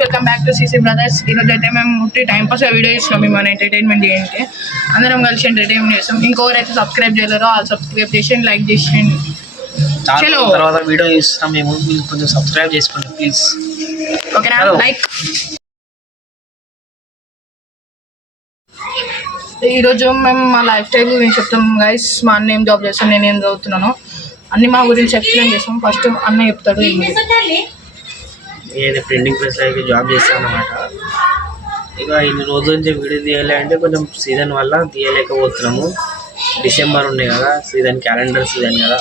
Welcome back to CC brothers. ఈరోజు అయితే మేము టైం పాస్ వీడియో ఇస్తున్నాం. మేము ఎంటర్టైన్మెంట్ చేయడానికి అందరం కలిసి ఎంటర్టైన్మెంట్ చేస్తాం. ఇంకొకరైతే సబ్స్క్రైబ్ చేయలేరో వాళ్ళు సబ్స్క్రైబ్ చేసి లైక్ చేసేయండి. చలో తర్వాత వీడియో ఇస్తాం మేము, కొంచెం సబ్స్క్రైబ్ చేసుకోండి ప్లీజ్. ఓకేనా? లైక్. ఈరోజు మేము మా లైఫ్ స్టైల్ గురించి చెప్తాం గైస్. మా అన్న ఏం జాబ్ చేస్తాను, నేను ఏం చదువుతున్నాను అన్ని మా గురించి ఎక్స్ప్లెయిన్ చేస్తాం. ఫస్ట్ అన్న చెప్తాడు. నేను ప్రింటింగ్ ప్రెస్లో అయితే జాబ్ చేస్తాను అన్నమాట. ఇక ఇన్ని రోజుల నుంచి వీడియో తీయాలి అంటే కొంచెం సీజన్ వల్ల తీయలేకపోతున్నాము. డిసెంబర్ ఉండే కదా సీజన్, క్యాలెండర్ సీజన్ కదా,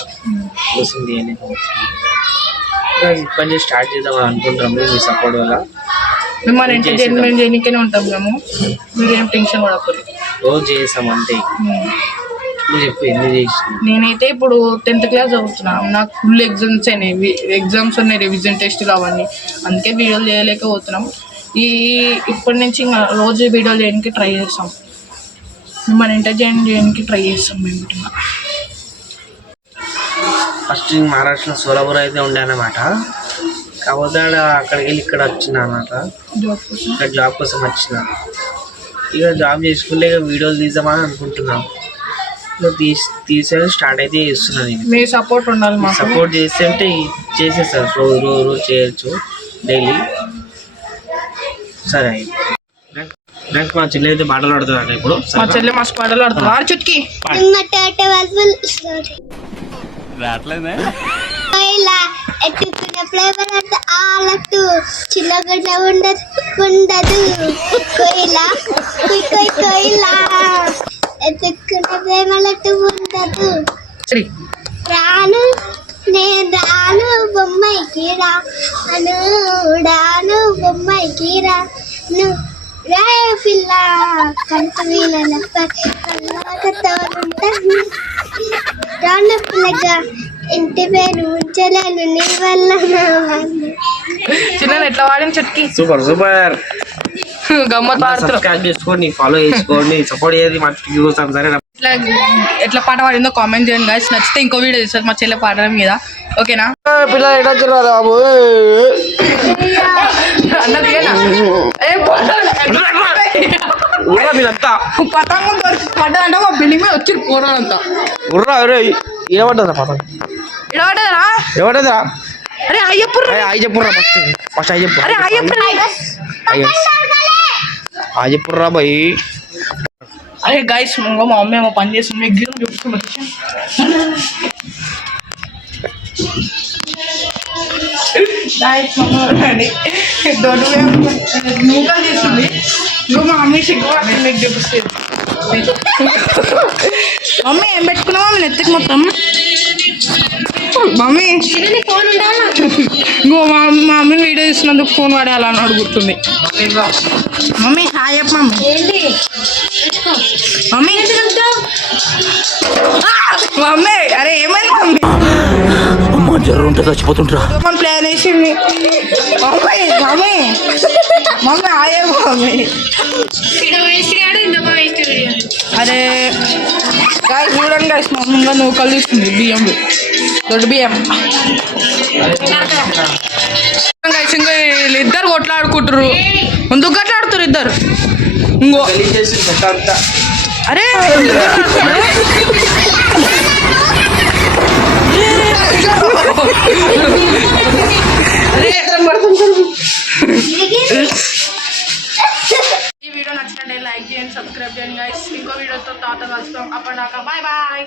కోసం తీయలేకపోతున్నాము. ఇక ఇప్పటి నుంచి స్టార్ట్ చేద్దామని అనుకుంటున్నాము మీ సపోర్ట్ వల్ల. మేము ఎంటర్టైన్మెంట్ చేయడానికే ఉంటాం. మేము మీరేం టెన్షన్ పడకూడదు, రోజు చేస్తాం అంతే. చెప్పు ఎన్ని చేసి. నేనైతే ఇప్పుడు 10th క్లాస్ చదువుతున్నాను. నాకు ఫుల్ ఎగ్జామ్స్ ఉన్నాయి, రివిజన్ టెస్టులు అవన్నీ. అందుకే వీడియోలు చేయలేకపోతున్నాం. ఇప్పటి నుంచి ఇంకా రోజు వీడియోలు చేయడానికి ట్రై చేస్తాం. మిమ్మల్ని ఎంటర్టైన్ చేయడానికి ట్రై చేస్తాం మేము. ఫస్ట్ మహారాష్ట్రలో సోలాపూర్ అయితే ఉండే అన్నమాట. కాకపోతే అక్కడికి వెళ్ళి ఇక్కడ వచ్చిన అన్నమాట, ఇక్కడ జాబ్ కోసం వచ్చిన. ఇక జాబ్ చేసుకుంటే ఇక వీడియోలు తీద్దామని అనుకుంటున్నాం. తీసేది స్టార్ట్ అయితే చేస్తున్నాను నేను. మీ సపోర్ట్ ఉండాలి. మా సపోర్ట్ చేస్తే అంటే చేసేస్తారు, రోజు చేయొచ్చు డైలీ. సరే నెక్స్ట్ మా చెల్లి అయితే పాటలు ఆడుతున్నారు. ఇప్పుడు మా చెల్లి మస్తు పాటలు ఆడుతున్నారు. చుట్కి ఎట్టుకున్న ఫ్లేవర్ అంటే ఆలట్టు చిన్నగడ్డ ఉండదు కొయిలా కొయిలా ఎత్తుకున్న ప్రేమలట్టు ఉండదు. రాను నేను రాను బొమ్మాయికి రాను బొమ్మాయికి రాను రాయ పిల్ల కంట రాను పిల్లగా ఇంటి పేరు ఉంచలేను నీ వల్ల. చిన్న ఎట్లా వాడిన చుట్కి సూపర్ సూపర్. గమ్మత్ సబ్స్క్రైబ్ చేసుకోండి, ఫాలో చేసుకోండి, సపోర్ట్ చేయండి మా చుట్కి కోసం. సరే ఎట్లా పాట పాడిందో కామెంట్ చేయండి గాయ్స్. నచ్చితే ఇంకో వీడియో తీస్తారు మా చెల్లె పాడడం మీద. ఓకేనా? పిల్లలు ఎట్లా వచ్చారు బాబు? మీరంతా పతంగం పడ్డదంటే మా బిల్డింగ్ మీద వచ్చి పోరాడంతా ఉర్రా ఏమంటుందా పతంగం? ఇడవడరా ఏమంటుందిరా? అరే అయ్యప్పుడు అయ్యి చెప్పుర్రా ఫస్ట్ అయ్యి చెప్పు. అరే అయ్యప్పుడు అయ్యి చెప్పుర్రా భయ్. అరే గైస్ మా మమ్మీ ఏమో పని చేస్తుంది. మీకు గిరం చూపిస్తుంది. నూకలు చేస్తుంది. ఇంకో మా మమ్మీ సిగ్గు మీకు చూపిస్తుంది. మమ్మీ ఏం పెట్టుకున్నావా మీ నెత్తికి మొత్తం? మమ్మీ ఇంకో మా మమ్మీ వీడియో చూసినందుకు ఫోన్ వాడేయాలని అడుగుతుంది. మమ్మీ హాయ్ చెప్ప మమ్మీ. మమ్మీ మమ్మీ అరే ఏమైంది మమ్మీ? జ్వరం ఉంటే చచ్చిపోతుంటారా? ప్లాన్ వేసింది mummy. Mummy mummy hi mummy. అరే గాయస్ చూడండి గాయస్, మమ్మీ ఇంకా నూకలు తీస్తుంది. బియ్యం దొడ్డు బియ్యం గాయస్. ఇంకా వీళ్ళిద్దరు కొట్లాడుకుంటారు. ముందుకు కొట్లాడుతారు ఇద్దరు. ఇంకో అరే ఈ వీడియో నచ్చినట్లయితే లైక్ చేయండి, సబ్స్క్రైబ్ చేయండి గాయస్. ఇంకో వీడియోతో తాత కలుస్తాం. అప్పటిదాకా బాయ్ బాయ్.